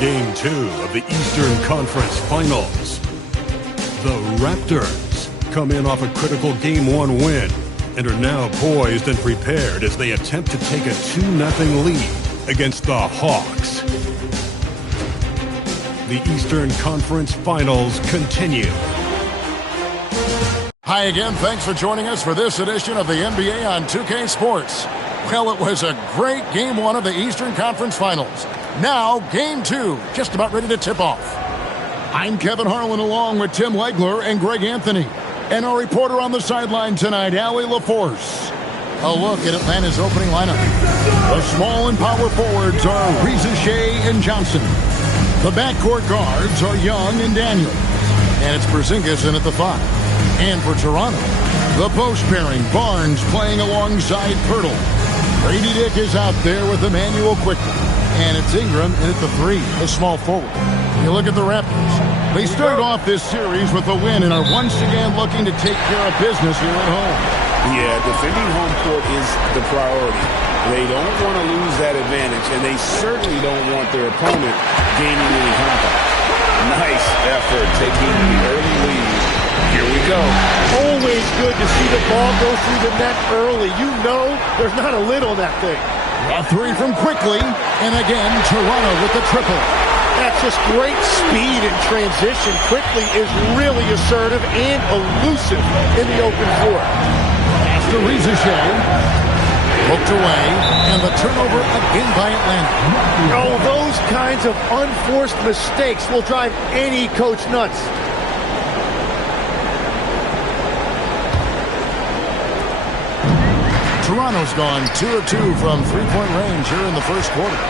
Game 2 of the Eastern Conference Finals. The Raptors come in off a critical Game 1 win and are now poised and prepared as they attempt to take a 2-0 lead against the Hawks. The Eastern Conference Finals continue. Hi again. Thanks for joining us for this edition of the NBA on 2K Sports. Well, it was a great Game 1 of the Eastern Conference Finals. Now, Game 2, just about ready to tip off. I'm Kevin Harlan along with Tim Legler and Greg Anthony. And our reporter on the sideline tonight, Allie LaForce. A look at Atlanta's opening lineup. The small and power forwards are Reza Shea and Johnson. The backcourt guards are Young and Daniel. And it's Porzingis in at the 5. And for Toronto, the post pairing, Barnes playing alongside Pirtle. Brady Dick is out there with Emmanuel Quickly. And it's Ingram in at the 3, the small forward. You look at the Raptors. They started off this series with a win and are once again looking to take care of business here at home. Yeah, defending home court is the priority. They don't want to lose that advantage, and they certainly don't want their opponent gaining any confidence. Nice effort taking the early lead. Here we go. Always good to see the ball go through the net early. You know there's not a lid on that thing. A 3 from Quickly, and again, Toronto with the triple. That's just great speed and transition. Quickly is really assertive and elusive in the open floor. Pass to Reza Shea. Hooked away, and the turnover again by Atlanta. Oh, those kinds of unforced mistakes will drive any coach nuts. Toronto's gone 2 of 2 from three-point range here in the first quarter.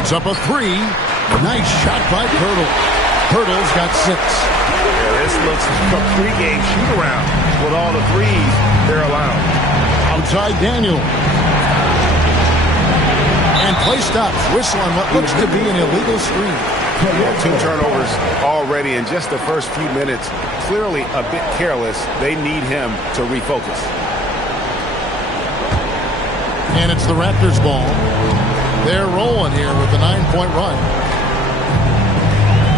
It's up a 3. Nice shot by Pirtle. Pirtle's got 6. Yeah, this looks like a pregame shoot-around with all the threes they're allowed. Outside Daniel. And play stops. Whistle on what looks to be an illegal screen. Yeah, 2 turnovers already in just the first few minutes. Clearly a bit careless. They need him to refocus. And it's the Raptors' ball. They're rolling here with a 9-point run.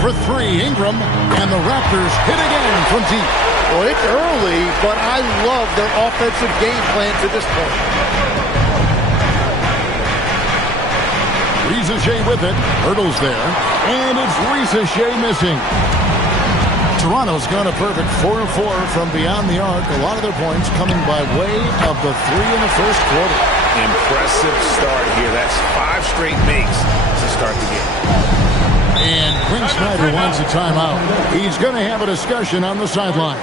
For 3, Ingram, and the Raptors hit again from deep. Well, it's early, but I love their offensive game plan to this point. Reza Shea with it. Hurdles there. And it's Reza Shea missing. Toronto's gone a perfect 4 of 4 from beyond the arc. A lot of their points coming by way of the 3 in the first quarter. Impressive start here. That's 5 straight makes to start the game. And Quinn Snyder wants a timeout. He's going to have a discussion on the sideline.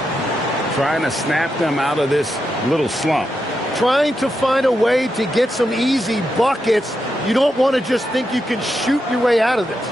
Trying to snap them out of this little slump. Trying to find a way to get some easy buckets. You don't want to just think you can shoot your way out of this.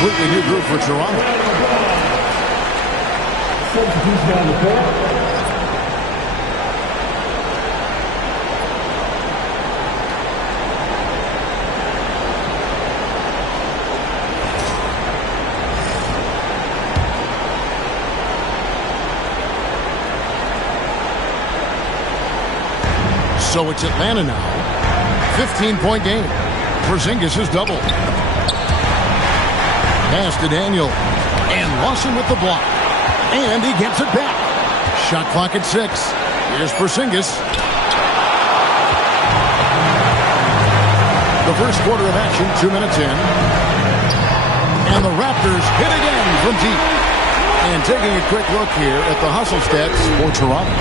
Completely new group for Toronto. So it's Atlanta now. 15-point game. Porzingis is double. Pass to Daniel. And Lawson with the block. And he gets it back. Shot clock at 6. Here's Porzingis. The first quarter of action, 2 minutes in. And the Raptors hit again from deep. And taking a quick look here at the hustle stats for Toronto.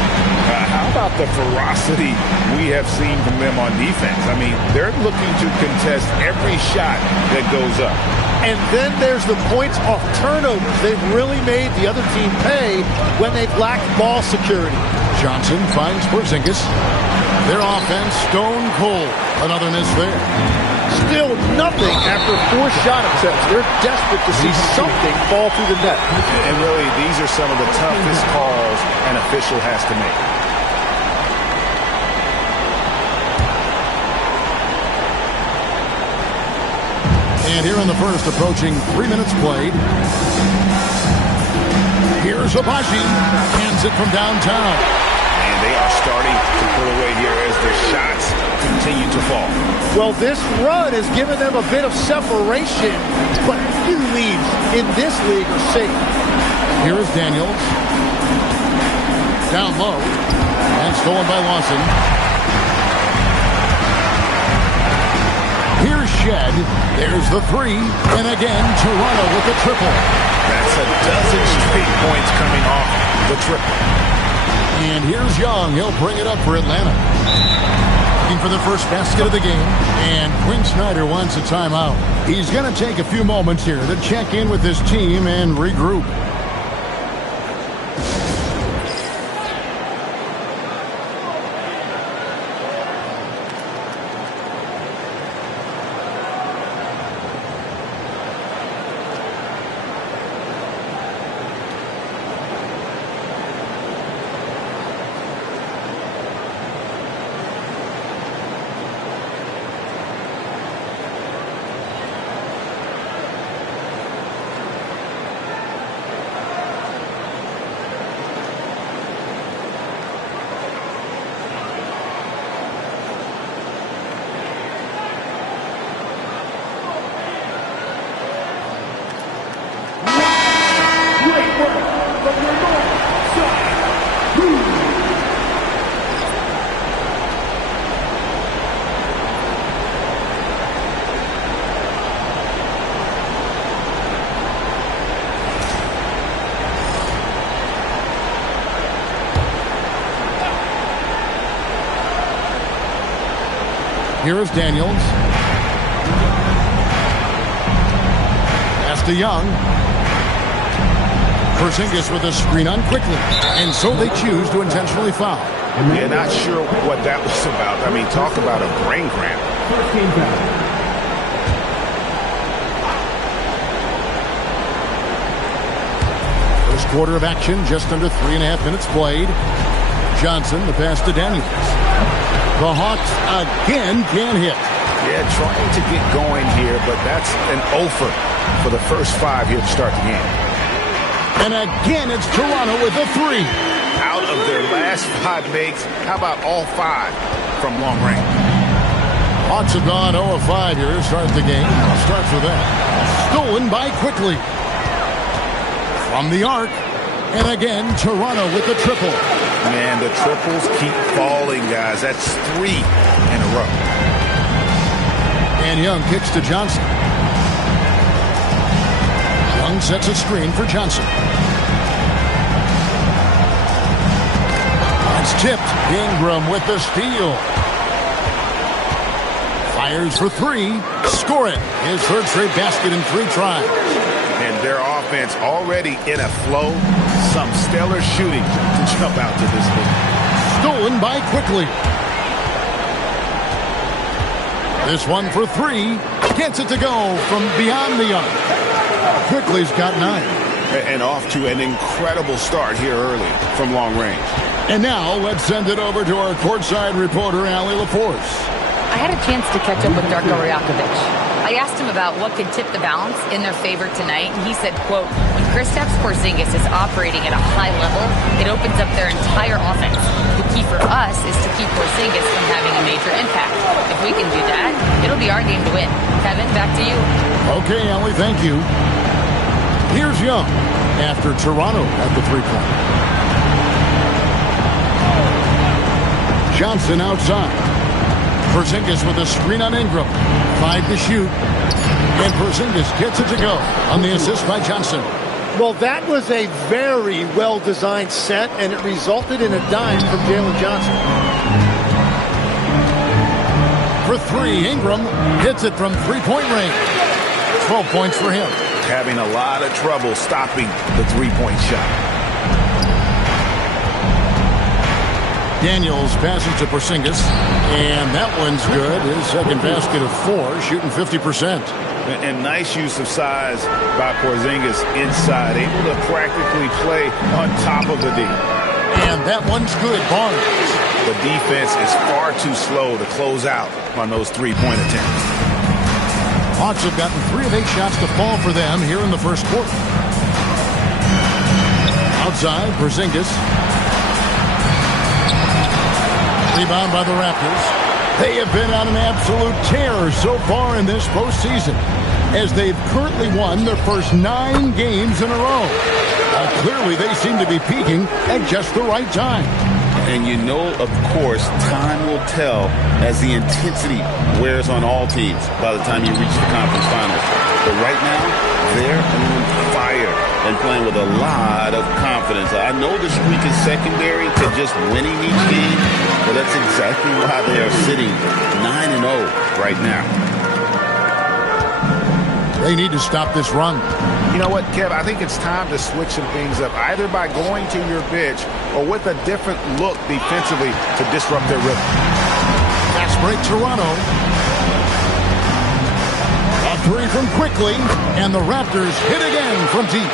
How about the ferocity we have seen from them on defense? I mean, they're looking to contest every shot that goes up. And then there's the points off turnovers. They've really made the other team pay when they've lacked ball security. Johnson finds Porzingis. Their offense stone cold. Another miss there. Still nothing after 4 shot attempts. They're desperate to see something fall through the net. And really, these are some of the toughest calls an official has to make. And here in the first, approaching 3 minutes played. Here's Abaji. Hands it from downtown. And they are starting to pull away here as their shots continue to fall. Well, this run has given them a bit of separation, but few leads in this league are safe. Here is Daniels. Down low. And stolen by Lawson. Here's Shed. There's the 3. And again, Toronto with the triple. That's a dozen straight points coming off the triple. And here's Young. He'll bring it up for Atlanta. Looking for the first basket of the game. And Quinn Snyder wants a timeout. He's going to take a few moments here to check in with his team and regroup. Here is Daniels. Pass to Young. Porzingis with a screen on quickly. And so they choose to intentionally foul. Yeah, not sure what that was about. I mean, talk about a brain cramp. First quarter of action, just under 3.5 minutes played. Johnson, the pass to Daniels. The Hawks again can't hit. Yeah, trying to get going here, but that's an offer for the first 5 here to start the game. And again, it's Toronto with a 3. Out of their last 5 makes, how about all 5 from long range? Hawks have gone 0 of 5 here to start the game. I'll start for them. Stolen by quickly. From the arc. And again, Toronto with the triple. Man, the triples keep falling, guys. That's 3 in a row. And Young kicks to Johnson. Young sets a screen for Johnson. It's tipped. Ingram with the steal. Fires for 3. Score it. His third straight basket in 3 tries. And their offense already in a flow. Some stellar shooting to jump out to this lead. Stolen by quickly. This one for 3. Gets it to go from beyond the arc. Quickly's got 9. And off to an incredible start here early from long range. And now let's send it over to our courtside reporter, Allie LaForce. I had a chance to catch up with Darko Rajakovic. I asked him about what could tip the balance in their favor tonight, and he said, quote, when Kristaps Porzingis is operating at a high level, it opens up their entire offense. The key for us is to keep Porzingis from having a major impact. If we can do that, it'll be our game to win. Kevin, back to you. Okay, Allie, thank you. Here's Young after Toronto at the 3-point. Johnson outside. Porzingis with a screen on Ingram. 5 to shoot. And Porzingis gets it to go on the assist by Johnson. Well, that was a very well-designed set, and it resulted in a dime from Jalen Johnson. For three, Ingram hits it from three-point range. 12 points for him. Having a lot of trouble stopping the three-point shot. Daniels passes to Porzingis, and that one's good. His second basket of 4, shooting 50%. And nice use of size by Porzingis inside, able to practically play on top of the D. And that one's good, Barnes. The defense is far too slow to close out on those three-point attempts. Hawks have gotten 3 of 8 shots to fall for them here in the first quarter. Outside, Porzingis. Rebound by the Raptors. They have been on an absolute tear so far in this postseason, as they've currently won their first 9 games in a row. Clearly, they seem to be peaking at just the right time. And you know, of course, time will tell as the intensity wears on all teams by the time you reach the conference finals. But right now, they're on fire and playing with a lot of confidence. I know the streak is secondary to just winning each game, but that's exactly why they are sitting 9-0 right now. They need to stop this run. You know what, Kev? I think it's time to switch some things up, either by going to your bench or with a different look defensively to disrupt their rhythm. Fast break, Toronto. A 3 from quickly, and the Raptors hit again from deep.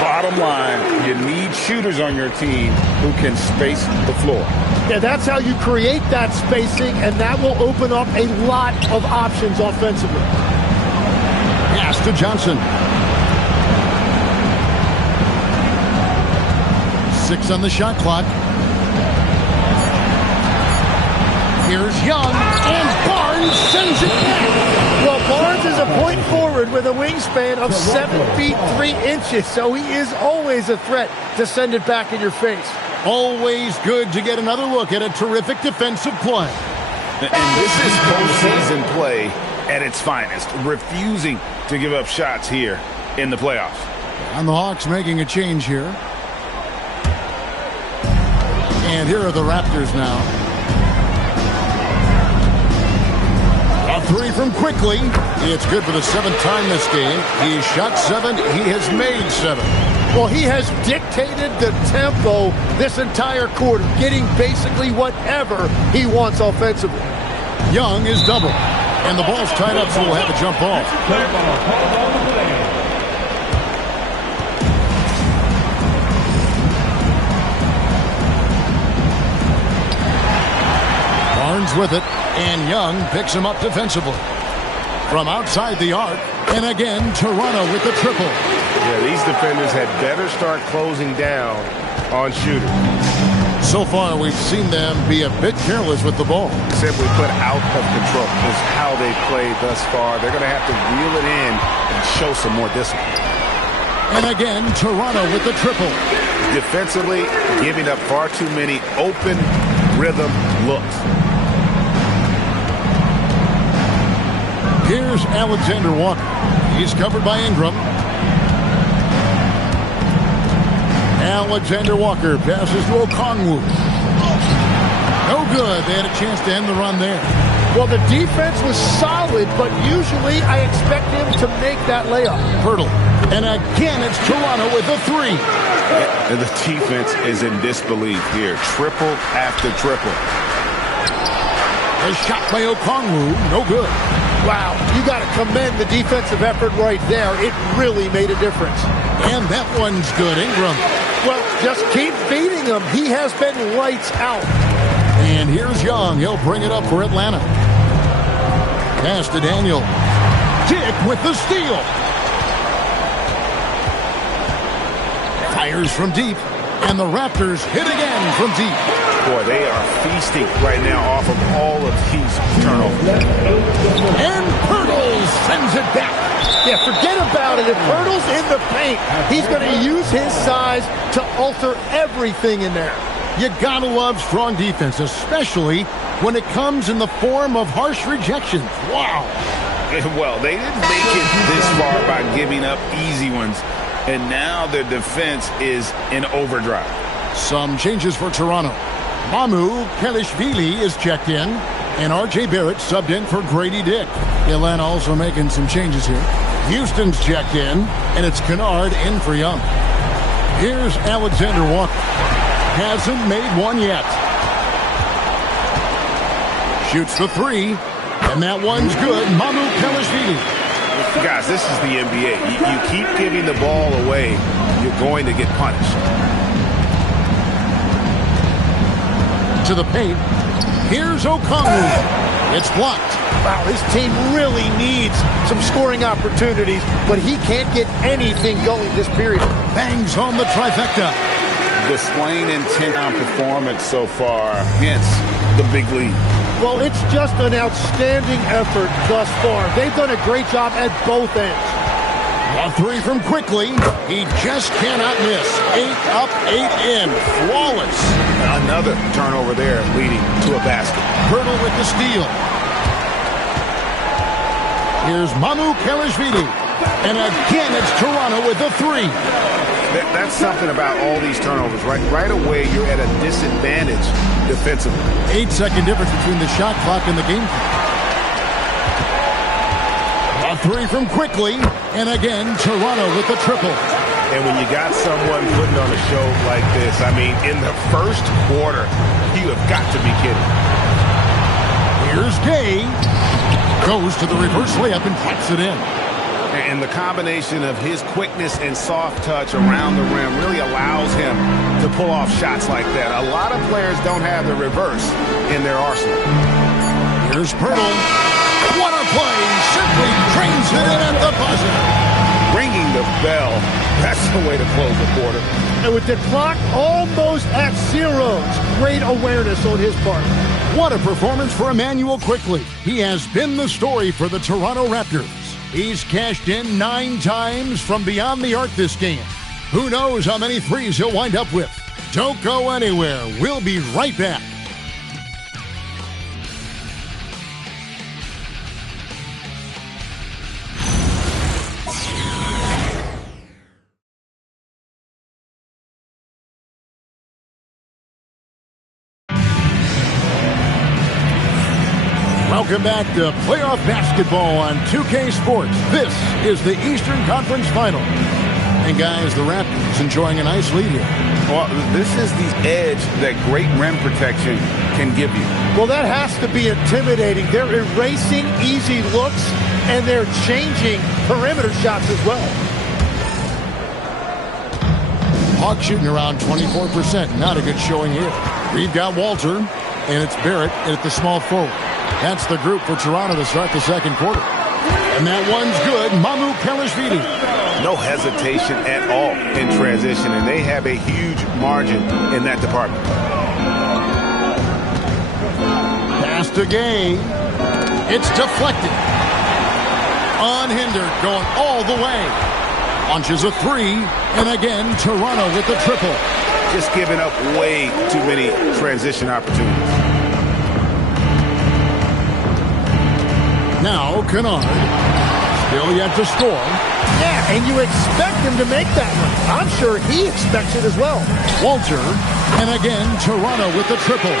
Bottom line, you need shooters on your team who can space the floor. Yeah, that's how you create that spacing, and that will open up a lot of options offensively. Pass to Johnson. 6 on the shot clock. Here's Young, and Barnes sends it back. Well, Barnes is a point forward with a wingspan of 7 feet 3 inches, so he is always a threat to send it back in your face. Always good to get another look at a terrific defensive play. And this is postseason play at its finest, refusing to give up shots here in the playoffs. And the Hawks making a change here. And here are the Raptors now. A 3 from quickly. It's good for the 7th time this game. He shot 7. He has made 7. Well, he has dictated the tempo this entire quarter, getting basically whatever he wants offensively. Young is double. And the ball's tied up, so we'll have a jump ball. Barnes with it, and Young picks him up defensively. From outside the arc, and again, Toronto with the triple. Yeah, these defenders had better start closing down on shooters. So far, we've seen them be a bit careless with the ball. Simply put, out of control is how they played thus far. They're going to have to reel it in and show some more discipline. And again, Toronto with the triple. Defensively, giving up far too many open rhythm looks. Here's Alexander Walker. He's covered by Ingram. Alexander Walker passes to Okongwu. No good. They had a chance to end the run there. Well, the defense was solid, but usually I expect him to make that layup. Hurdle. And again, it's Toronto with a 3. And the defense is in disbelief here. Triple after triple. A shot by Okongwu. No good. Wow, you got to commend the defensive effort right there. It really made a difference. And that one's good. Ingram. Well, just keep feeding him. He has been lights out. And here's Young. He'll bring it up for Atlanta. Pass to Daniel. Dick with the steal. Fires from deep. And the Raptors hit again from deep. Boy, they are feasting right now off of all of these turnovers. And Pirtles sends it back. Yeah, forget about it. If Pirtles in the paint, he's going to use his size to alter everything in there. You gotta love strong defense, especially when it comes in the form of harsh rejections. Wow. Well, they didn't make it this far by giving up easy ones. and now their defense is in overdrive. Some changes for Toronto. Mamu Kelishvili is checked in, and R.J. Barrett subbed in for Grady Dick. Atlanta also making some changes here. Houston's checked in, and it's Kennard in for Young. Here's Alexander Walker. Hasn't made one yet. Shoots the three, and that one's good. Mamu Kelishvili. Guys, this is the NBA. You keep giving the ball away, you're going to get punished. To the paint. Here's Okongwu. It's blocked. Wow, his team really needs some scoring opportunities, but he can't get anything going this period. Bangs on the trifecta. Displaying intent on performance so far, hence the big lead. Well, it's just an outstanding effort thus far. They've done a great job at both ends. A three from Quickly. He just cannot miss. 8 up, 8 in. Flawless. Another turnover there leading to a basket. Hurdle with the steal. Here's Mamu Kelishvili. And again, it's Toronto with the three. That's something about all these turnovers. Right away, you're at a disadvantage defensively. 8-second difference between the shot clock and the game clock. A three from Quickly. And again, Toronto with the triple. And when you got someone putting on a show like this, I mean, in the first quarter, you have got to be kidding. Here's Gay. Goes to the reverse layup and taps it in. And the combination of his quickness and soft touch around the rim really allows him to pull off shots like that. A lot of players don't have the reverse in their arsenal. Here's Pirtle. What a play! Simply trains it in at the buzzer. Ringing the bell. That's the way to close the quarter. And with the clock almost at zeros, great awareness on his part. What a performance for Emmanuel Quickly. He has been the story for the Toronto Raptors. He's cashed in 9 times from beyond the arc this game. Who knows how many threes he'll wind up with? Don't go anywhere. We'll be right back. Welcome back to playoff basketball on 2K Sports. This is the Eastern Conference Final. And guys, the Raptors enjoying a nice lead here. Well, this is the edge that great rim protection can give you. Well, that has to be intimidating. They're erasing easy looks, and they're changing perimeter shots as well. Hawks shooting around 24%. Not a good showing here. We've got Walter, and it's Barrett at the small forward. That's the group for Toronto to start the second quarter. And that one's good. Mamu Kelishvili. No hesitation at all in transition, and they have a huge margin in that department. Pass to Gay. It's deflected. Unhindered, going all the way. Launches a three, and again, Toronto with the triple. Just giving up way too many transition opportunities. Now, Kennard. Still yet to score. Yeah, and you expect him to make that one. I'm sure he expects it as well. Walter, and again, Toronto with the triple.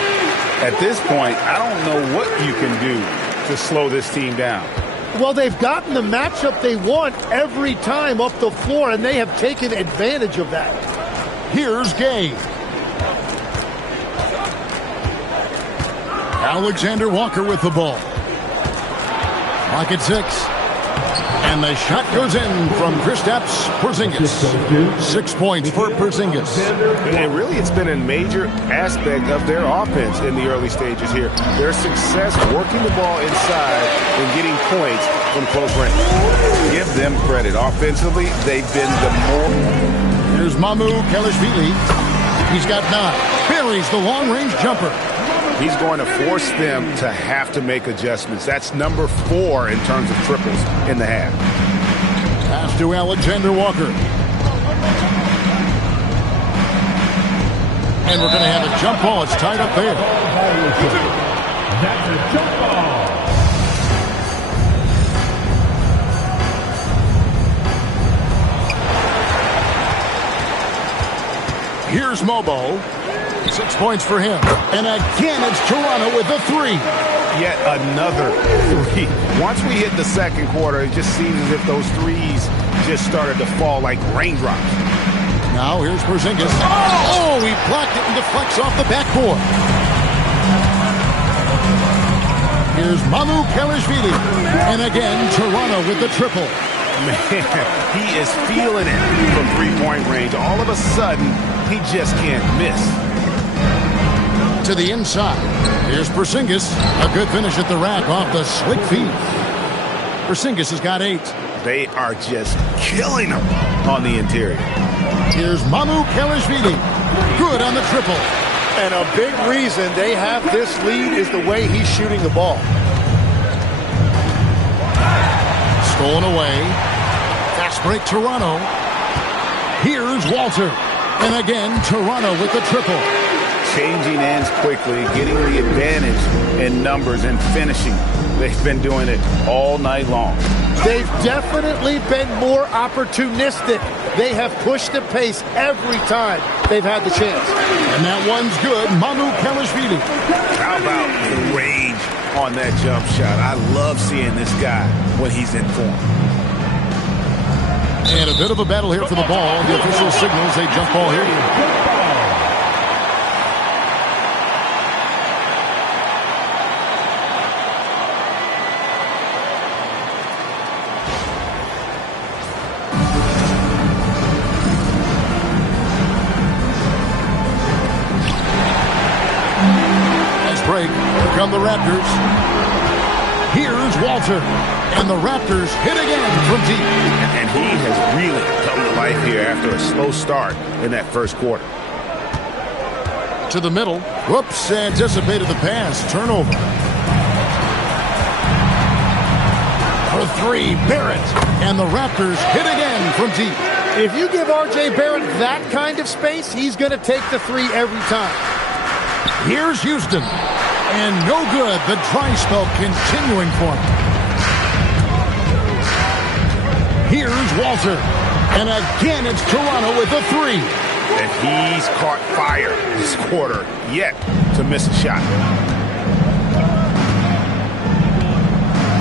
At this point, I don't know what you can do to slow this team down. Well, they've gotten the matchup they want every time up the floor, and they have taken advantage of that. Here's Gay. Alexander Walker with the ball. Clock at 6. And the shot goes in from Kristaps Porzingis. 6 points for Porzingis. And really, it's been a major aspect of their offense in the early stages here. Their success working the ball inside and getting points from close range. Give them credit. Offensively, they've been the more... Here's Mamu Kelishvili. He's got 9. Buries the long-range jumper. He's going to force them to have to make adjustments. That's number 4 in terms of triples in the half. Pass to Alexander Walker. And we're going to have a jump ball. It's tied up there. That's a jump ball. Here's Mobo. 6 points for him. And again, it's Toronto with the three. Yet another three. Once we hit the second quarter, it just seems as if those threes just started to fall like raindrops. Now here's Porzingis. Oh, he blocked it and deflects off the backboard. Here's Mamu Kelishvili. And again, Toronto with the triple. Man, he is feeling it from three-point range. All of a sudden, he just can't miss. To the inside. Here's Porzingis. A good finish at the rack off the slick feet. Porzingis has got 8. They are just killing him on the interior. Here's Mamu Kelishvili. Good on the triple. And a big reason they have this lead is the way he's shooting the ball. Stolen away. Fast break Toronto. Here's Walter. And again, Toronto with the triple. Changing ends quickly, getting the advantage in numbers and finishing. They've been doing it all night long. They've definitely been more opportunistic. They have pushed the pace every time they've had the chance. And that one's good. Mamu Kelishvili. How about the rage on that jump shot? I love seeing this guy when he's in form. And a bit of a battle here for the ball. The official signals a jump ball here. Break. Here come the Raptors. Here's Walter. And the Raptors hit again from deep. And he has really come to life here after a slow start in that first quarter. To the middle. Whoops, anticipated the pass. Turnover. For three, Barrett. And the Raptors hit again from deep. If you give R.J. Barrett that kind of space, he's going to take the three every time. Here's Houston. And no good. The dry spell continuing for him. Here's Walter. And again, it's Toronto with the three. And he's caught fire this quarter, yet to miss a shot.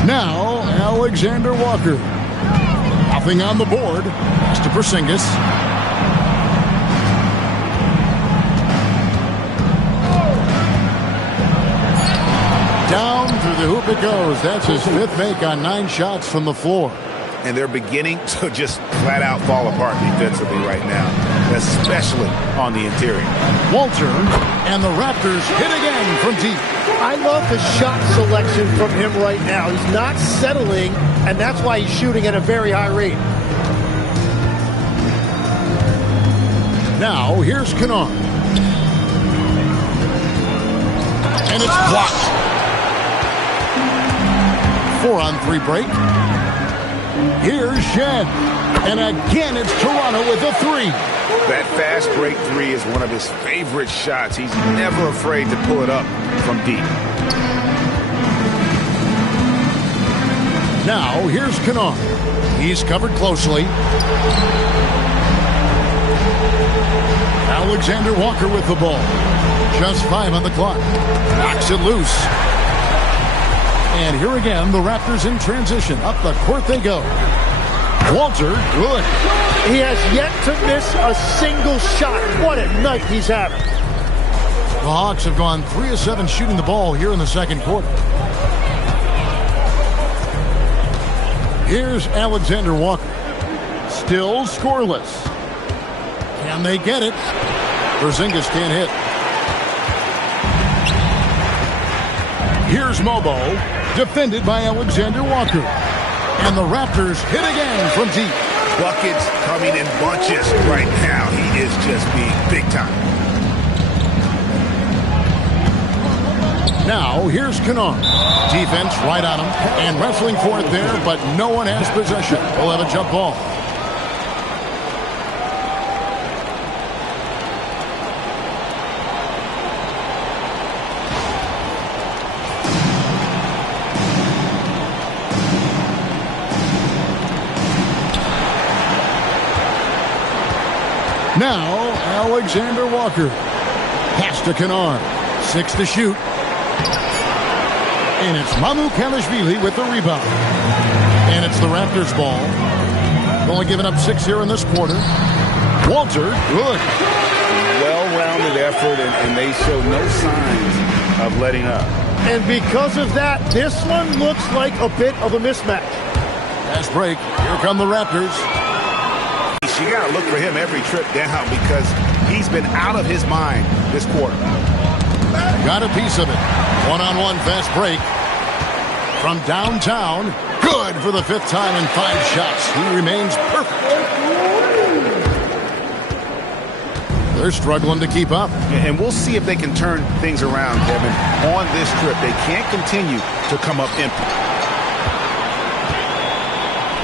Now, Alexander Walker. Nothing on the board. Pass to Porzingis. Down through the hoop it goes. That's his 5th make on 9 shots from the floor. And they're beginning to just flat out fall apart defensively right now, especially on the interior. Walter and the Raptors hit again from deep. I love the shot selection from him right now. He's not settling, and that's why he's shooting at a very high rate. Now, here's Kennard. And it's blocked. 4-on-3 break. Here's Shen. And again, it's Toronto with a three. That fast break three is one of his favorite shots. He's never afraid to pull it up from deep. Now, here's Kennard. He's covered closely. Alexander Walker with the ball. Just 5 on the clock. Knocks it loose. And here again, the Raptors in transition. Up the court they go. Walter, good. He has yet to miss a single shot. What a night he's having. The Hawks have gone 3 of 7 shooting the ball here in the second quarter. Here's Alexander Walker. Still scoreless. Can they get it? Porzingis can't hit. Here's Mobo, defended by Alexander Walker. And the Raptors hit again from deep. Buckets coming in bunches right now. He is just being big time. Now, here's Kennard. Defense right on him and wrestling for it there, but no one has possession. We'll have a jump ball. Now, Alexander Walker. Pass to Kennard. 6 to shoot. And it's Mamukelashvili with the rebound. And it's the Raptors' ball. Only giving up 6 here in this quarter. Walter, good. Well-rounded effort, and they show no signs of letting up. And because of that, this one looks like a bit of a mismatch. Fast break. Here come the Raptors. You got to look for him every trip down because he's been out of his mind this quarter. Got a piece of it. One-on-one fast break. From downtown. Good for the 5th time in 5 shots. He remains perfect. They're struggling to keep up. And we'll see if they can turn things around, Kevin, on this trip. They can't continue to come up empty.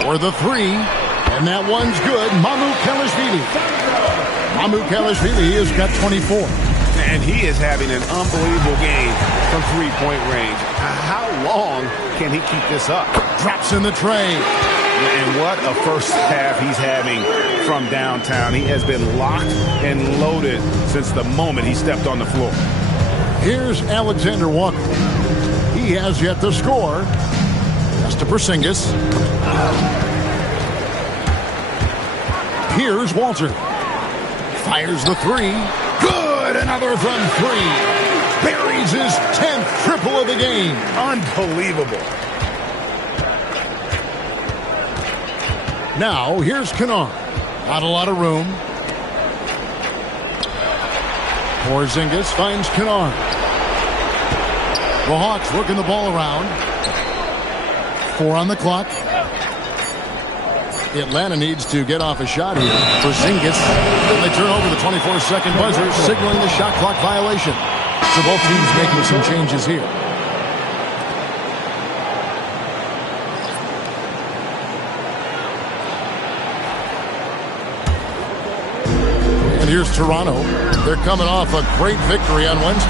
For the 3, and that one's good. Mamukelashvili. Mamukelashvili has got 24. And he is having an unbelievable game from three-point range. How long can he keep this up? Drops in the tray. And what a first half he's having from downtown. He has been locked and loaded since the moment he stepped on the floor. Here's Alexander Walker. He has yet to score. That's to Porzingis. Here's Walter. Fires the 3. Good! Another from 3. Buries his 10th triple of the game. Unbelievable. Now, here's Kennard. Not a lot of room. Porzingis finds Kennard. The Hawks working the ball around. 4 on the clock. Atlanta needs to get off a shot here. Porzingis. Then they turn over the 24-second buzzer, signaling the shot clock violation. So both teams making some changes here. Here's Toronto. They're coming off a great victory on Wednesday.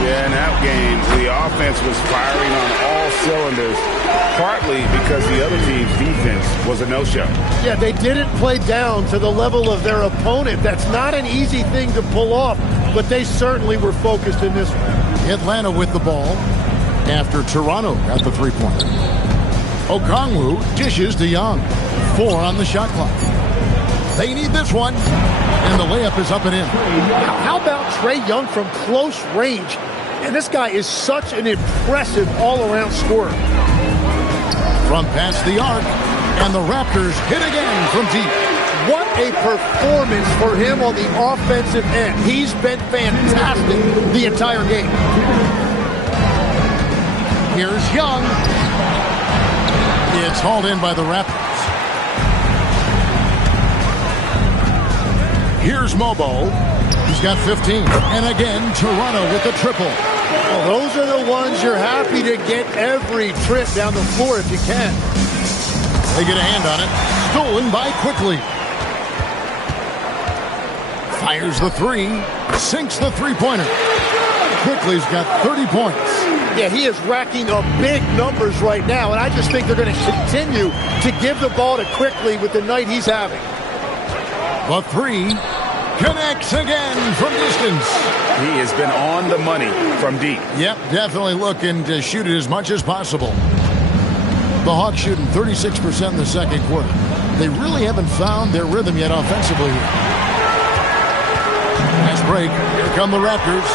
Yeah, in that game, the offense was firing on all cylinders, partly because the other team's defense was a no-show. Yeah, they didn't play down to the level of their opponent. That's not an easy thing to pull off, but they certainly were focused in this one. Atlanta with the ball after Toronto got the 3-pointer. Okongwu dishes to Young. 4 on the shot clock. They need this one. And the layup is up and in. How about Trae Young from close range? And this guy is such an impressive all-around scorer. From past the arc, and the Raptors hit again from deep. What a performance for him on the offensive end. He's been fantastic the entire game. Here's Young. It's hauled in by the Raptors. Here's Mobo. He's got 15. And again, Toronto with the triple. Well, those are the ones you're happy to get every trip down the floor if you can. They get a hand on it. Stolen by Quickly. Fires the 3. Sinks the 3-pointer. Quickly's got 30 points. Yeah, he is racking up big numbers right now, and I just think they're going to continue to give the ball to Quickly with the night he's having. The 3 connects again from distance. He has been on the money from deep. Yep, definitely looking to shoot it as much as possible. The Hawks shooting 36% in the second quarter. They really haven't found their rhythm yet offensively here. Nice break. Here come the Raptors.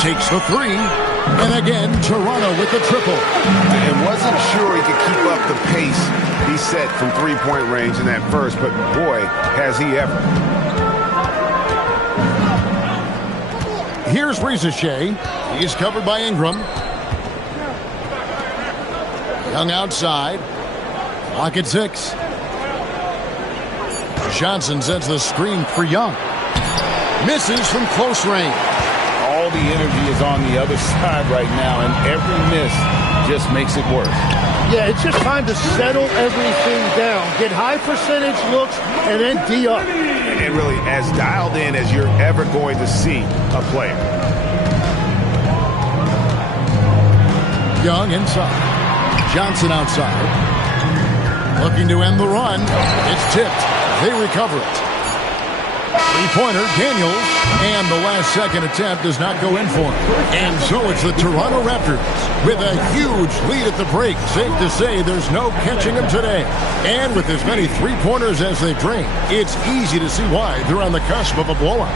Takes the 3. And again, Toronto with the triple. And wasn't sure he could keep up the pace he set from three-point range in that first, but boy, has he ever. Here's Rizachet. He's covered by Ingram. Young outside. Clock at 6. Johnson sets the screen for Young. Misses from close range. All the energy is on the other side right now, and every miss just makes it worse. Yeah, it's just time to settle everything down. Get high percentage looks and then D up. And really as dialed in as you're ever going to see a player. Young inside. Johnson outside. Looking to end the run. It's tipped. They recover it. Three-pointer, Daniels, and the last-second attempt does not go in for him. And so it's the Toronto Raptors with a huge lead at the break. Safe to say there's no catching them today. And with as many three-pointers as they've drained, it's easy to see why they're on the cusp of a blowout.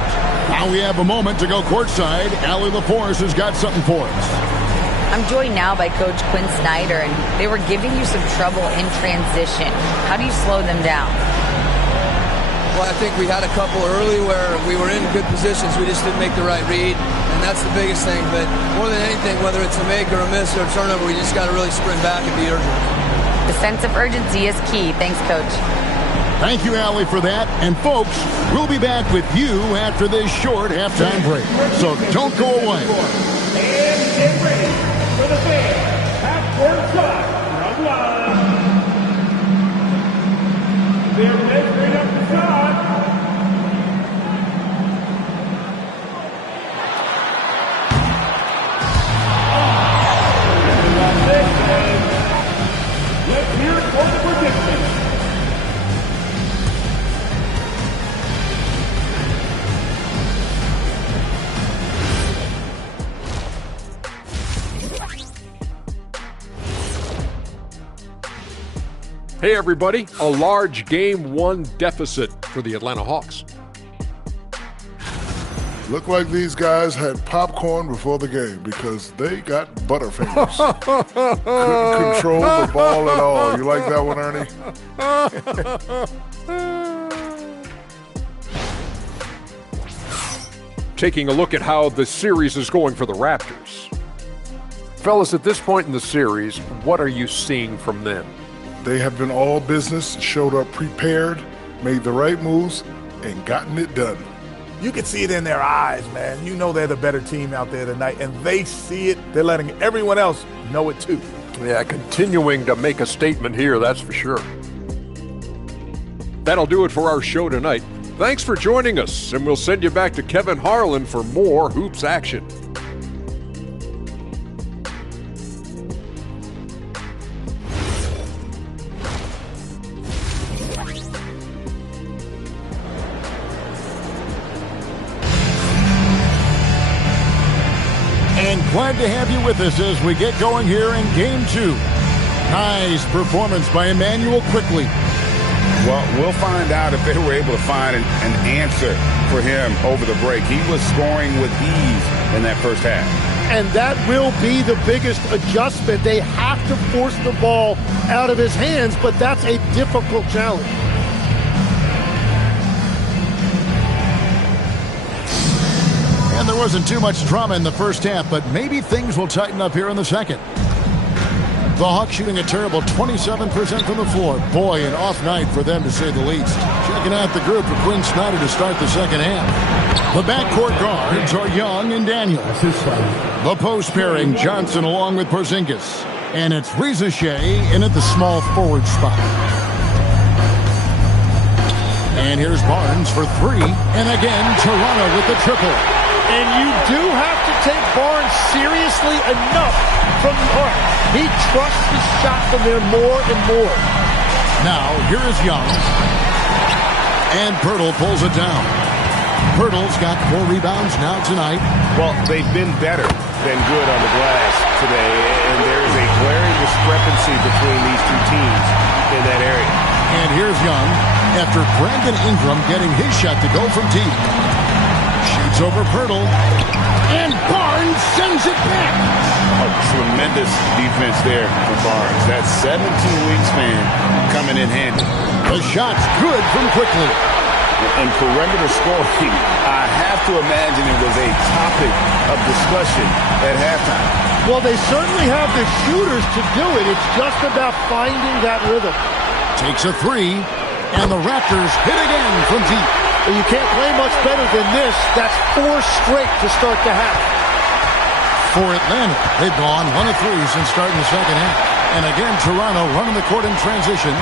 Now we have a moment to go courtside. Allie LaForce has got something for us. I'm joined now by Coach Quinn Snyder, and they were giving you some trouble in transition. How do you slow them down? Well, I think we had a couple early where we were in good positions. We just didn't make the right read, and that's the biggest thing. But more than anything, whether it's a make or a miss or a turnover, we just got to really sprint back and be urgent. The sense of urgency is key. Thanks, Coach. Thank you, Allie, for that. And, folks, we'll be back with you after this short halftime break. So don't go away. And get ready for the fans. Half-court shot from line. They're measuring up the shot. Let's hear it for the prediction. Hey everybody, a large Game 1 deficit for the Atlanta Hawks. Look like these guys had popcorn before the game because they got butterfingers. Couldn't control the ball at all. You like that one, Ernie? Taking a look at how the series is going for the Raptors. Fellas, at this point in the series, what are you seeing from them? They have been all business, showed up prepared, made the right moves, and gotten it done. You can see it in their eyes, man. You know they're the better team out there tonight, and they see it. They're letting everyone else know it too. Yeah, continuing to make a statement here, that's for sure. That'll do it for our show tonight. Thanks for joining us, and we'll send you back to Kevin Harlan for more hoops action. Glad to have you with us as we get going here in Game 2. Nice performance by Emmanuel Quickley. Well, we'll find out if they were able to find an answer for him over the break. He was scoring with ease in that first half. And that will be the biggest adjustment. They have to force the ball out of his hands, but that's a difficult challenge. And there wasn't too much drama in the first half, but maybe things will tighten up here in the second. The Hawks shooting a terrible 27% from the floor. Boy, an off night for them to say the least. Checking out the group for Quinn Snyder to start the second half. The backcourt guards are Young and Daniels. The post pairing, Johnson along with Porzingis. And it's Reza Shea in at the small forward spot. And here's Barnes for three. And again, Toronto with the triple. And you do have to take Barnes seriously enough from the arc. He trusts his shot from there more and more. Now, here is Young. And Pirtle pulls it down. Pirtle's got 4 rebounds now tonight. Well, they've been better than good on the glass today, and there is a glaring discrepancy between these two teams in that area. And here's Young after Brandon Ingram getting his shot to go from deep. Shoots over Pirtle. And Barnes sends it back. A tremendous defense there from Barnes. That 17 wingspan coming in handy. The shot's good from Quickley. And perimeter scoring, I have to imagine it was a topic of discussion at halftime. Well, they certainly have the shooters to do it. It's just about finding that rhythm. Takes a three, and the Raptors hit again from deep. Well, you can't play much better than this. That's 4 straight to start the half. For Atlanta, they've gone 1 of 3 since starting the second half. And again, Toronto running the court in transition.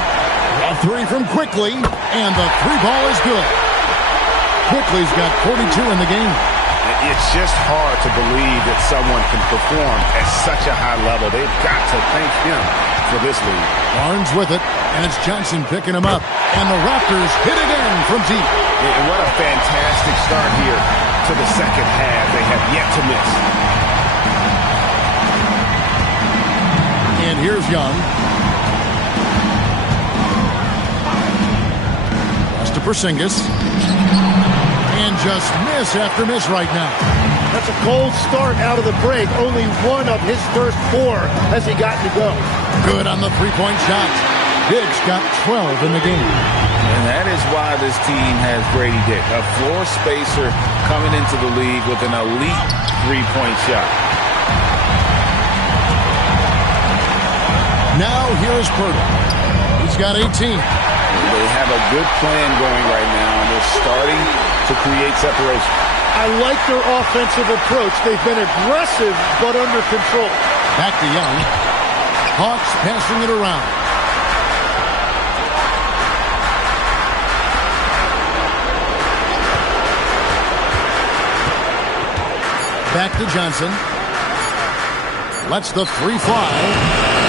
A three from Quickley, and the 3-ball is good. Quickley's got 42 in the game. It's just hard to believe that someone can perform at such a high level. They've got to thank him for this lead. Barnes with it, and it's Johnson picking him up. And the Raptors hit again from deep. And what a fantastic start here to the second half. They have yet to miss. And here's Young. Pass to Porzingis. And just miss after miss right now. That's a cold start out of the break. Only one of his first 4 has he gotten to go. Good on the three-point shot. Diggs got 12 in the game. And that is why this team has Grady Dick, a floor spacer coming into the league with an elite three-point shot. Now here's Purtle. He's got 18. They have a good plan going right now, and they're starting to create separation. I like their offensive approach. They've been aggressive, but under control. Back to Young. Hawks passing it around. Back to Johnson. Lets the 3 fly.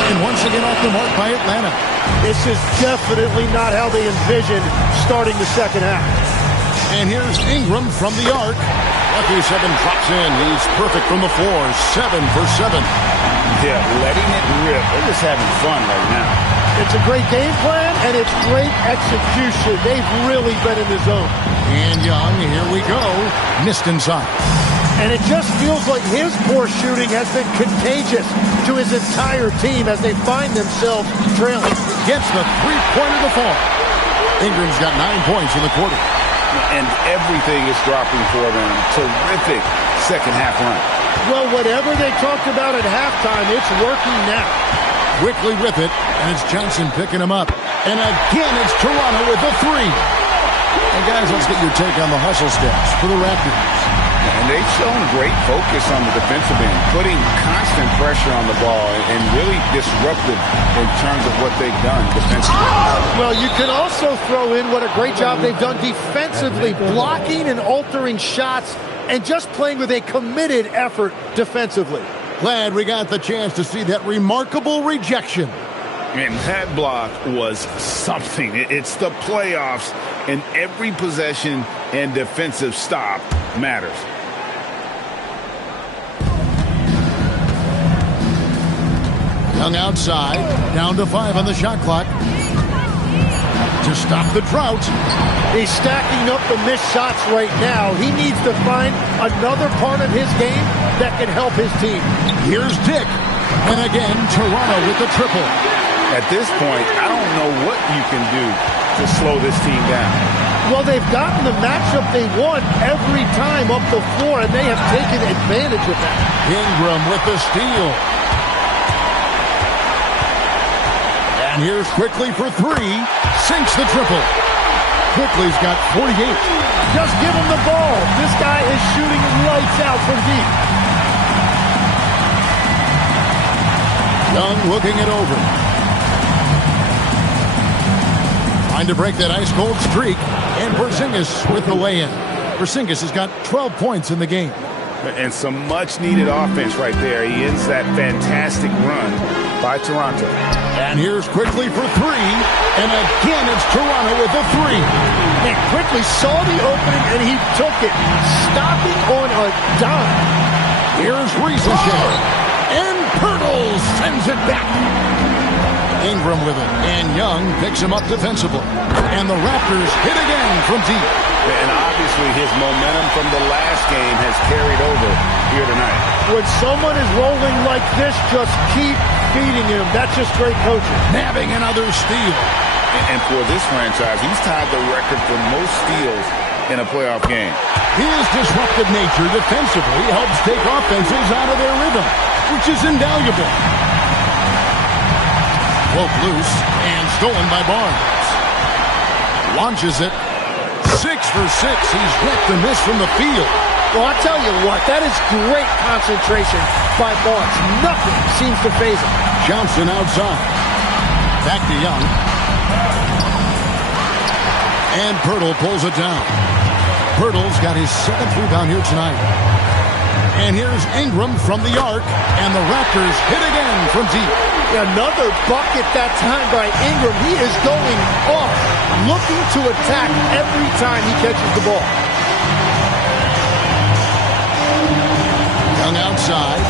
And once again off the mark by Atlanta. This is definitely not how they envisioned starting the second half. And here's Ingram from the arc. Lucky 7 drops in. He's perfect from the floor. 7 for 7. Yeah, letting it rip. They're just having fun right now. It's a great game plan, and it's great execution. They've really been in the zone. And Young, here we go. Missed inside. And it just feels like his poor shooting has been contagious to his entire team as they find themselves trailing. Gets the three-pointer to fall. Ingram's got 9 points in the quarter. And everything is dropping for them. Terrific second half run. Well, whatever they talked about at halftime, it's working now. Quickly with it, and it's Johnson picking him up. And again, it's Toronto with the 3. And guys, let's get your take on the hustle steps for the Raptors. And they've shown great focus on the defensive end, putting constant pressure on the ball and really disruptive in terms of what they've done defensively. Well, you can also throw in what a great job they've done defensively, blocking and altering shots and just playing with a committed effort defensively. Glad we got the chance to see that remarkable rejection. And that block was something. It's the playoffs, and every possession and defensive stop matters. Young outside, down to 5 on the shot clock. To stop the drought. He's stacking up the missed shots right now. He needs to find another part of his game that can help his team. Here's Dick. And again, Toronto with the triple. At this point, I don't know what you can do to slow this team down. Well, they've gotten the matchup they want every time up the floor, and they have taken advantage of that. Ingram with the steal. And here's Quickly for 3. Sinks the triple. Quickly's got 48. Just give him the ball. This guy is shooting lights out from deep. Young looking it over. Trying to break that ice-cold streak. And Porzingis with the lay-in. Porzingis has got 12 points in the game. And some much-needed offense right there. He ends that fantastic run by Toronto. And here's Quickly for 3. And again, it's Toronto with the 3. He quickly saw the opening, and he took it, stopping on a dime. Here's Ricochet. And Pirtle sends it back. Ingram with it. And Young picks him up defensively. And the Raptors hit again from deep. And obviously his momentum from the last game has carried over here tonight. When someone is rolling like this, just keep feeding him. That's just great coaching. Nabbing another steal. And for this franchise, he's tied the record for most steals in a playoff game. His disruptive nature defensively helps take offenses out of their rhythm, which is invaluable. Woke loose and stolen by Barnes. Launches it. 6 for 6. He's yet to miss from the field. Well, I'll tell you what, that is great concentration by Barnes. Nothing seems to faze him. Johnson outside. Back to Young. And Pirtle pulls it down. Pirtle's got his 7th rebound here tonight. And here's Ingram from the arc, and the Raptors hit again from deep. Another bucket that time by Ingram. He is going off, looking to attack every time he catches the ball. Young outside.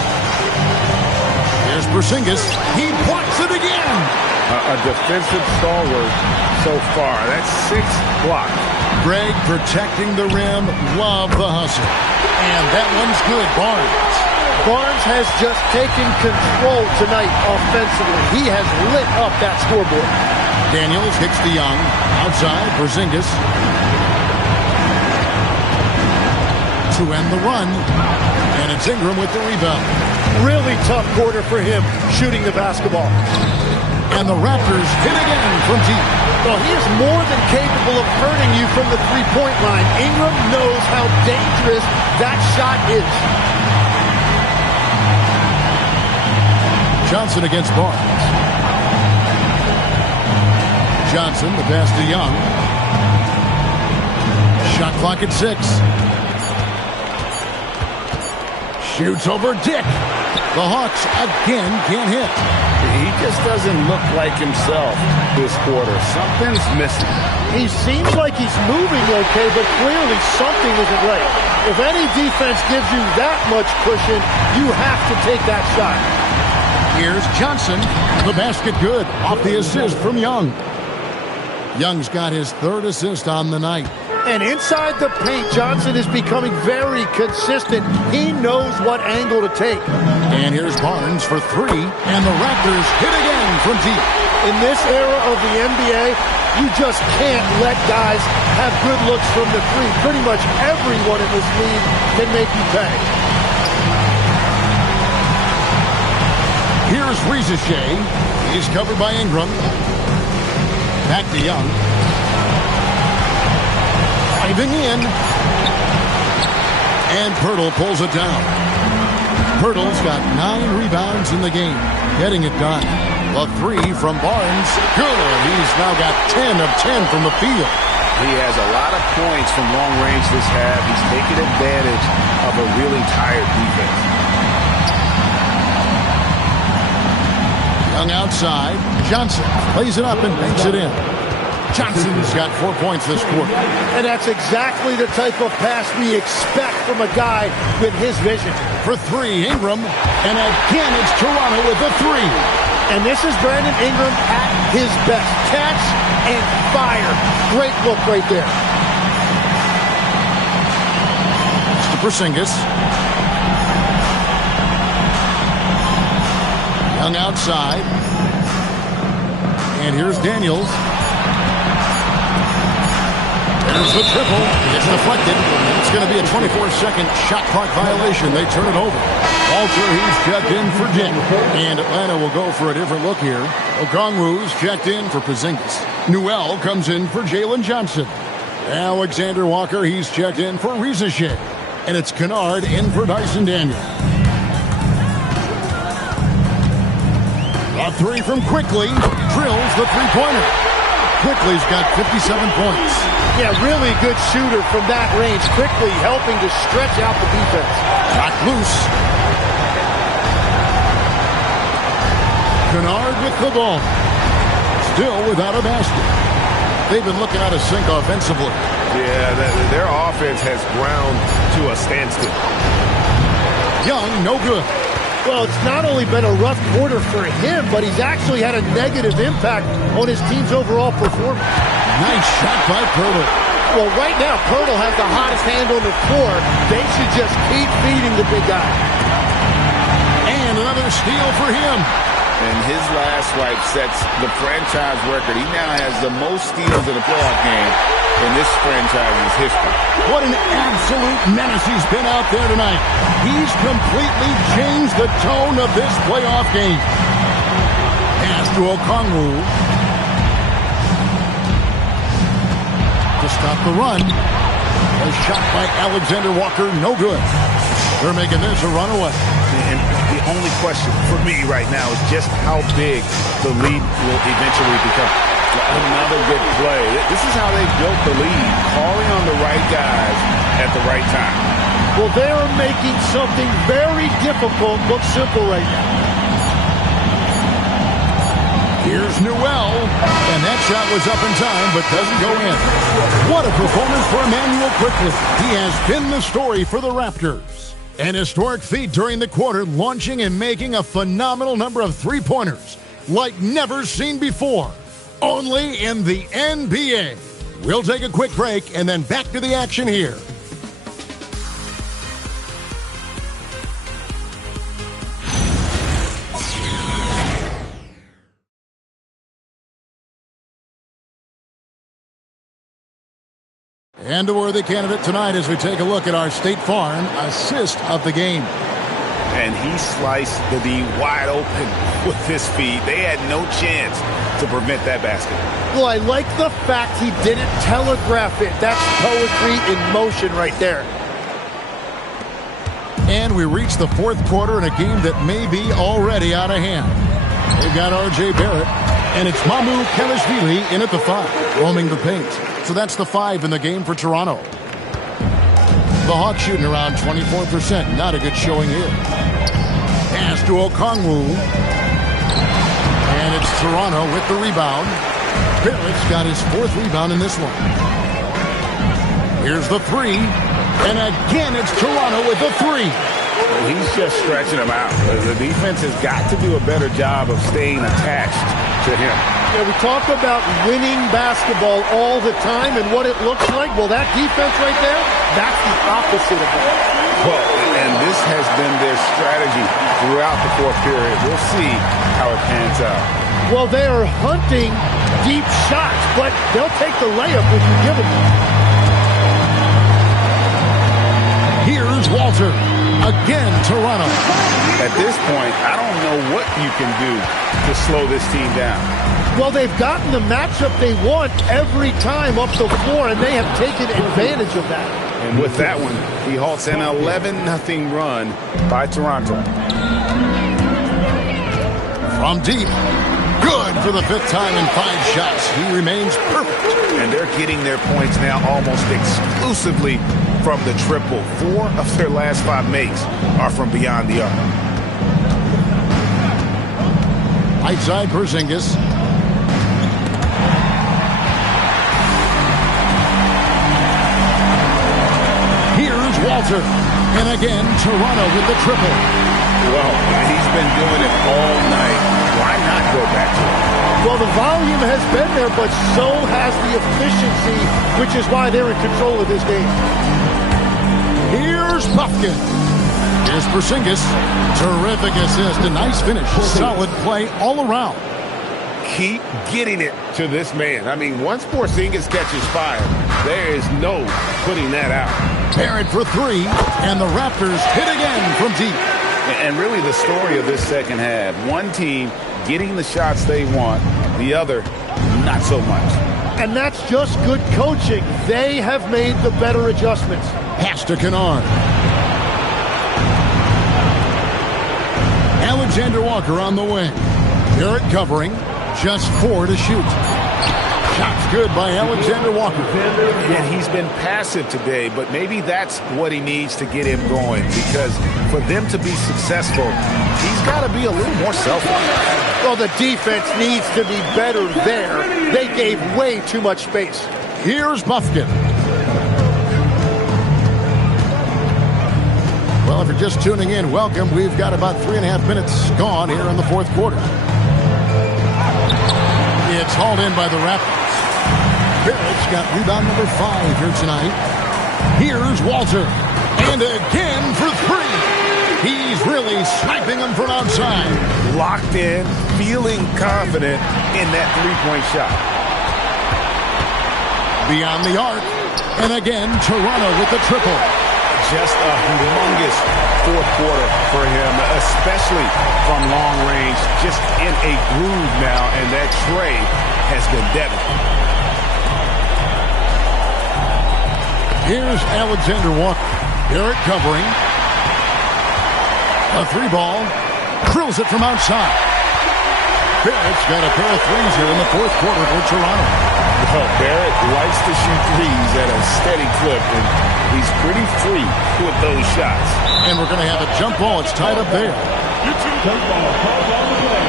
Here's Porzingis. He blocks it again. A defensive stalwart so far. That's 6 blocks. Greg protecting the rim. Love the hustle. And that one's good. Barnes has just taken control tonight offensively. He has lit up that scoreboard. Daniels hits to Young. Outside, Porzingis. To end the run. And it's Ingram with the rebound. Really tough quarter for him shooting the basketball. And the Raptors hit again from deep. Well, he is more than capable of hurting you from the three-point line. Ingram knows how dangerous that shot is. Johnson against Barnes. Johnson, the pass to Young. Shot clock at 6. Shoots over Dick. The Hawks again can't hit. He just doesn't look like himself this quarter. Something's missing. He seems like he's moving okay, but clearly something isn't right. If any defense gives you that much cushion, you have to take that shot. Here's Johnson. The basket good. Off the assist from Young. Young's got his 3rd assist on the night. And inside the paint, Johnson is becoming very consistent. He knows what angle to take. And here's Barnes for 3. And the Raptors hit again from deep. In this era of the NBA, you just can't let guys have good looks from the 3. Pretty much everyone in this league can make you pay. Here's Rizichet. He's covered by Ingram. Back to Young. Diving in. And Pirtle pulls it down. Pirtle's got 9 rebounds in the game. Getting it done. The 3 from Barnes. Good. He's now got 10 of 10 from the field. He has a lot of points from long range this half. He's taking advantage of a really tired defense. Young outside. Johnson plays it up and banks it in. Johnson's got 4 points this quarter. And that's exactly the type of pass we expect from a guy with his vision. For 3, Ingram. And again, it's Toronto with the 3. And this is Brandon Ingram at his best. Catch and fire. Great look right there. It's to Porzingis. Young outside. And here's Daniels. There's the triple. It's deflected. It's going to be a 24-second shot clock violation. They turn it over. Walter, he's checked in for Dick. And Atlanta will go for a different look here. Okongwu's checked in for Porzingis. Newell comes in for Jalen Johnson. Alexander Walker, he's checked in for Rizichet. And it's Kennard in for Dyson Daniel. A 3 from Quickly. Drills the three-pointer. Quickly's got 57 points. Yeah, really good shooter from that range. Quickly helping to stretch out the defense. Knocked loose. Kennard with the ball. Still without a basket. They've been looking out of sync offensively. Yeah, their offense has ground to a standstill. Young, no good. Well, it's not only been a rough quarter for him, but he's actually had a negative impact on his team's overall performance. Nice shot by Pirtle. Well, right now, Pirtle has the hottest hand on the floor. They should just keep feeding the big guy. And another steal for him. And his last swipe sets the franchise record. He now has the most steals in a playoff game in this franchise's history. What an absolute menace he's been out there tonight. He's completely changed the tone of this playoff game. Pass to Okongwu. To stop the run. A shot by Alexander Walker, no good. They're making this a runaway. And the only question for me right now is just how big the lead will eventually become. Another good play. This is how they built the lead, calling on the right guys at the right time. Well, they are making something very difficult look simple right now. Here's Newell, and that shot was up in time, but doesn't go in. What a performance for Emmanuel Quickly. He has been the story for the Raptors. An historic feat during the quarter, launching and making a phenomenal number of three-pointers like never seen before. Only in the NBA. We'll take a quick break and then back to the action here. And a worthy candidate tonight as we take a look at our State Farm assist of the game. And he sliced the D wide open with his feet. They had no chance to prevent that basket. Well, I like the fact he didn't telegraph it. That's poetry in motion right there. And we reach the fourth quarter in a game that may be already out of hand. They've got R.J. Barrett, and it's Mamu Kelishvili in at the 5, roaming the paint. So that's the 5 in the game for Toronto. The Hawks shooting around 24%. Not a good showing here. Pass to Okongwu. And it's Toronto with the rebound. Barrett's got his 4th rebound in this one. Here's the 3. And again, it's Toronto with the 3. Well, he's just stretching them out. The defense has got to do a better job of staying attached to him. Yeah, we talk about winning basketball all the time and what it looks like. Well, that defense right there, that's the opposite of that. Well, and this has been their strategy throughout the fourth period. We'll see how it pans out. Well, they are hunting deep shots, but they'll take the layup if you give them one. Here's Walter. Again, Toronto. At this point, I don't know what you can do to slow this team down. Well, they've gotten the matchup they want every time up the floor, and they have taken advantage of that. And with that one, he halts an 11-0 run by Toronto. From deep. Good for the 5th time in 5 shots. He remains perfect. And they're getting their points now almost exclusively from the triple. 4 of their last 5 makes are from beyond the arc. Right side Porzingis. Here's Walter. And again, Toronto with the triple. Well, he's been doing it all night. Why not go back to it? Well, the volume has been there, but so has the efficiency, which is why they're in control of this game. Here's Puffkin. Here's Porzingis. Terrific assist. A nice finish. Solid play all around. Keep getting it to this man. I mean, once Porzingis catches fire, there is no putting that out. Barrett for 3, and the Raptors hit again from deep. And really the story of this second half, one team getting the shots they want, the other not so much. And that's just good coaching. They have made the better adjustments. Pass to Kennard. Alexander Walker on the wing. Barrett covering. Just 4 to shoot. Shots good by Alexander Walker. And he's been passive today, but maybe that's what he needs to get him going, because for them to be successful, he's got to be a little more selfish. Well, the defense needs to be better there. They gave way too much space. Here's Buffkin. Well, if you're just tuning in, welcome. We've got about 3.5 minutes gone here in the fourth quarter. It's hauled in by the Raptors. Barrett's got rebound number 5 here tonight. Here's Walter. And again for 3. He's really sniping them from outside. Locked in, feeling confident in that three-point shot. Beyond the arc. And again, Toronto with the triple. Just a humongous fourth quarter for him, especially from long range. Just in a groove now, and that tray has been deadly. Here's Alexander Walker. Barrett covering. A 3-ball. Drills it from outside. Barrett's got a pair of threes here in the fourth quarter for Toronto. Well, Barrett likes to shoot threes at a steady clip, and he's pretty free with those shots. And we're going to have a jump ball. It's tied up there. Jump ball called on the play.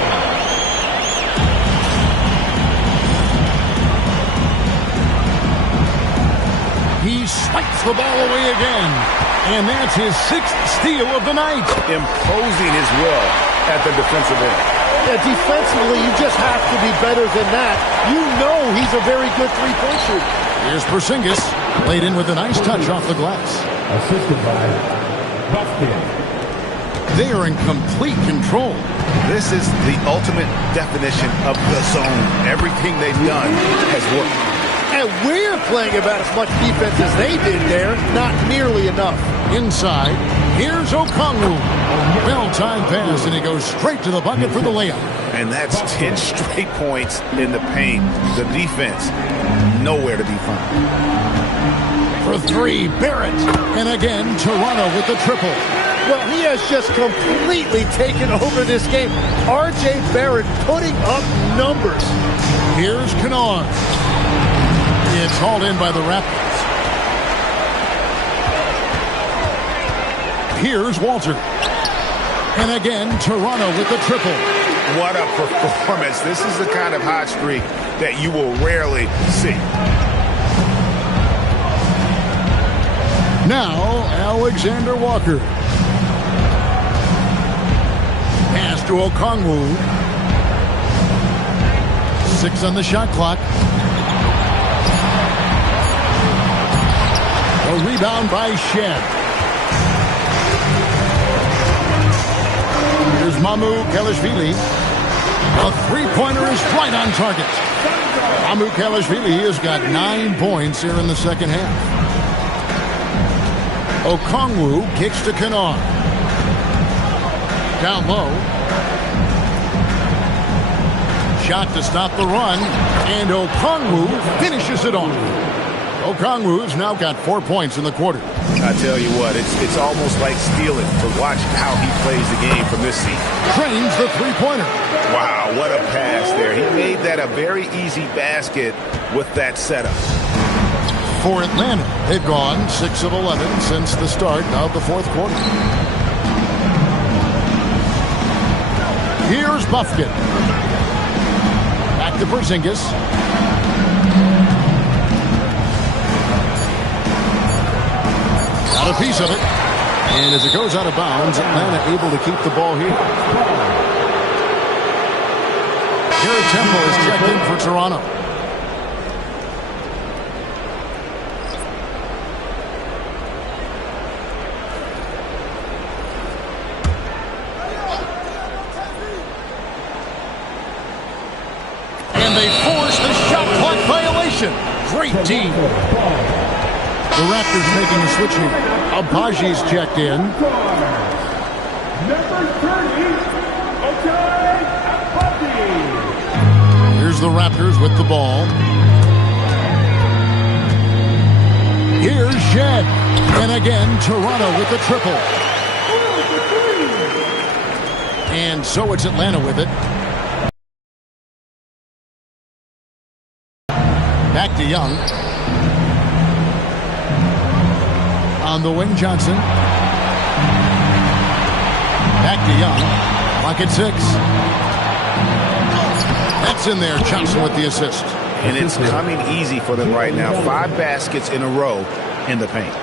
He swipes the ball away again. And that's his 6th steal of the night. Imposing his will at the defensive end. Yeah, defensively, you just have to be better than that. You know he's a very good three-point shooter. Here's Porzingis, laid in with a nice touch off the glass. Assisted by Buffkin. They are in complete control. This is the ultimate definition of the zone. Everything they've done has worked. And we're playing about as much defense as they did there. Not nearly enough. Inside, here's Okongwu. Well-timed pass, and he goes straight to the bucket for the layup. And that's 10 straight points in the paint. The defense, nowhere to be found. For three, Barrett. And again, Toronto with the triple. Well, he has just completely taken over this game. R.J. Barrett putting up numbers. Here's Kennard. It's hauled in by the Raptors. Here's Walter. And again, Toronto with the triple. What a performance. This is the kind of hot streak that you will rarely see. Now, Alexander Walker. Pass to Okongwu. 6 on the shot clock. A rebound by Shed. Here's Mamu Kelishvili. A three-pointer is right on target. Mamu Kelishvili has got 9 points here in the second half. Okongwu kicks to Kennard. Down low. Shot to stop the run. And Okongwu finishes it off. Okongwu's now got 4 points in the quarter. I tell you what, it's almost like stealing to watch how he plays the game from this seat. Trains the three-pointer. Wow, what a pass there. He made that a very easy basket with that setup. For Atlanta, they've gone 6 of 11 since the start of the fourth quarter. Here's Buffkin. Back to Porzingis. Got a piece of it. And as it goes out of bounds, Atlanta able to keep the ball here. Garrett Temple is checked in for Toronto. And they force the shot clock violation. Great team. The Raptors making a switch here. Abaji's checked in. Number 30, Abaji. Here's the Raptors with the ball. Here's Shed. And again, Toronto with the triple. And so it's Atlanta with it. Back to Young. On the wing, Johnson. Back to Young. Clock at 6. That's in there. Johnson with the assist. And it's coming easy for them right now. 5 baskets in a row in the paint.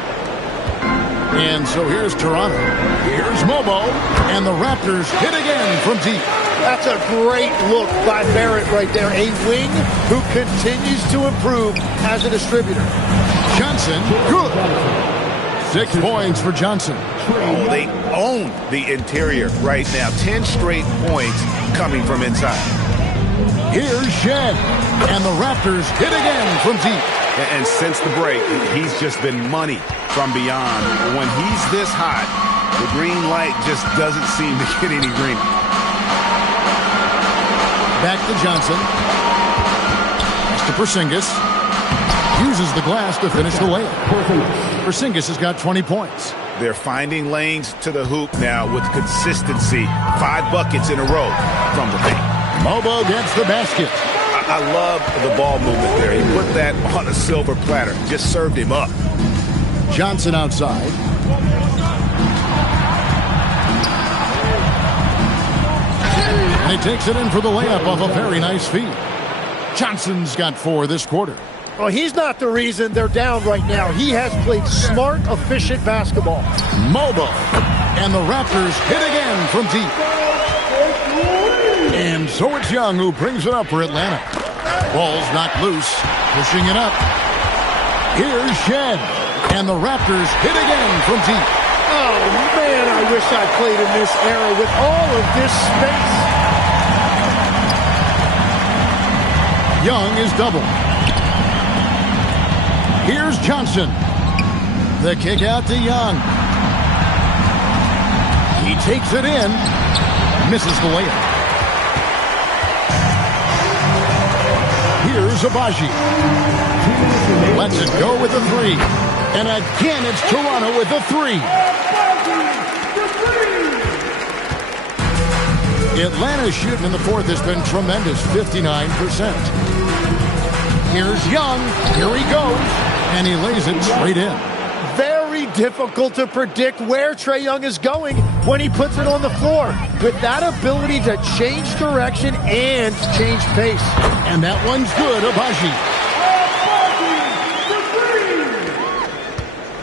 And so here's Toronto. Here's Mobo. And the Raptors hit again from deep. That's a great look by Barrett right there. A wing who continues to improve as a distributor. Johnson, good. 6 points for Johnson. Oh, they own the interior right now. 10 straight points coming from inside. Here's Shed. And the Raptors hit again from deep. And since the break, he's just been money from beyond. When he's this hot, the green light just doesn't seem to get any greener. Back to Johnson. Pass to Porzingis. Uses the glass to finish the layup. Porzingis has got 20 points. They're finding lanes to the hoop now with consistency. 5 buckets in a row from the paint. Mobo gets the basket. I love the ball movement there. He put that on a silver platter. Just served him up. Johnson outside. And he takes it in for the layup off a very nice feed. Johnson's got 4 this quarter. Well, he's not the reason they're down right now. He has played smart, efficient basketball. Mobile. And the Raptors hit again from deep. And so it's Young who brings it up for Atlanta. Ball's knocked loose. Pushing it up. Here's Shed. And the Raptors hit again from deep. Oh, man, I wish I played in this era with all of this space. Young is double. Here's Johnson. The kick out to Young. He takes it in. Misses the layup. Here's Abaji. Lets it go with a 3. And again, it's Toronto with a 3. Atlanta's shooting in the fourth has been tremendous, 59%. Here's Young. Here he goes. And he lays it straight in. Very difficult to predict where Trae Young is going when he puts it on the floor. With that ability to change direction and change pace. And that one's good, Abaji.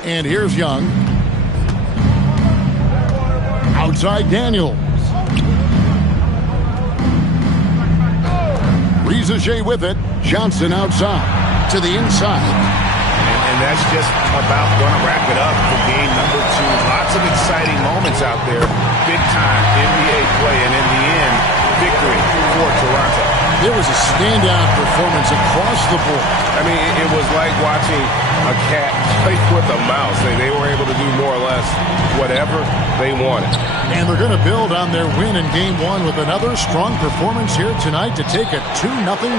And here's Young. Outside Daniels. Rizaje with it. Johnson outside. To the inside. And that's just about going to wrap it up for game number 2. Lots of exciting moments out there. Big time NBA play. And in the end, victory for Toronto. It was a standout performance across the board. I mean, it was like watching a cat play with a mouse. They were able to do more or less whatever they wanted. And they're going to build on their win in Game 1 with another strong performance here tonight to take a 2-0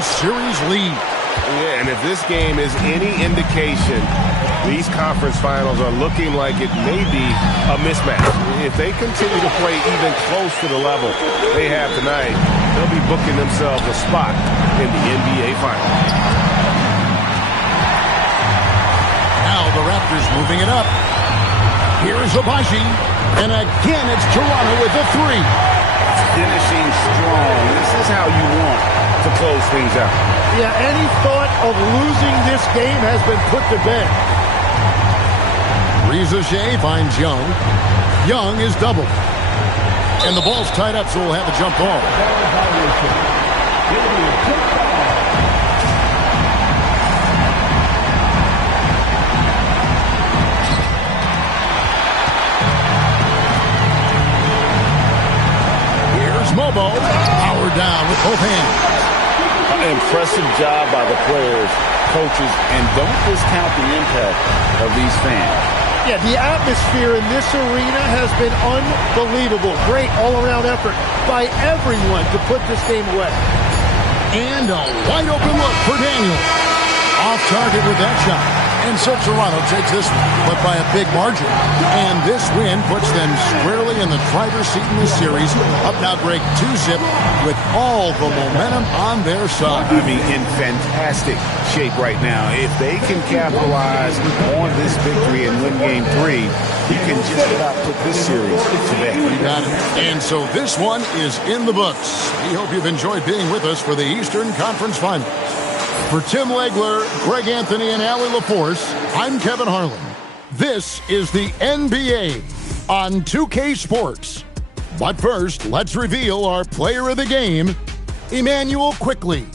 series lead. Yeah, and if this game is any indication, these conference finals are looking like it may be a mismatch. If they continue to play even close to the level they have tonight, they'll be booking themselves a spot in the NBA Finals. Now the Raptors moving it up. Here's Abaji. And again, it's Toronto with a 3. Finishing strong. This is how you want to close things out. Yeah, any thought of losing this game has been put to bed. Rizaje finds Young. Young is doubled. And the ball's tied up, so we'll have a jump ball. Here's Mobo. Power down with both hands. Impressive job by the players, coaches, and don't discount the impact of these fans. Yeah, the atmosphere in this arena has been unbelievable. Great all-around effort by everyone to put this game away. And a wide-open look for Daniel. Off target with that shot. And so Toronto takes this one, but by a big margin. And this win puts them squarely in the driver's seat in this series. Up now, Greg, 2-zip with all the momentum on their side. I mean, in fantastic shape right now. If they can capitalize on this victory and win Game 3, you can just about put this series to bed. You got it. And so this one is in the books. We hope you've enjoyed being with us for the Eastern Conference Finals. For Tim Legler, Greg Anthony, and Allie LaForce, I'm Kevin Harlan. This is the NBA on 2K Sports. But first, let's reveal our player of the game, Emmanuel Quickley.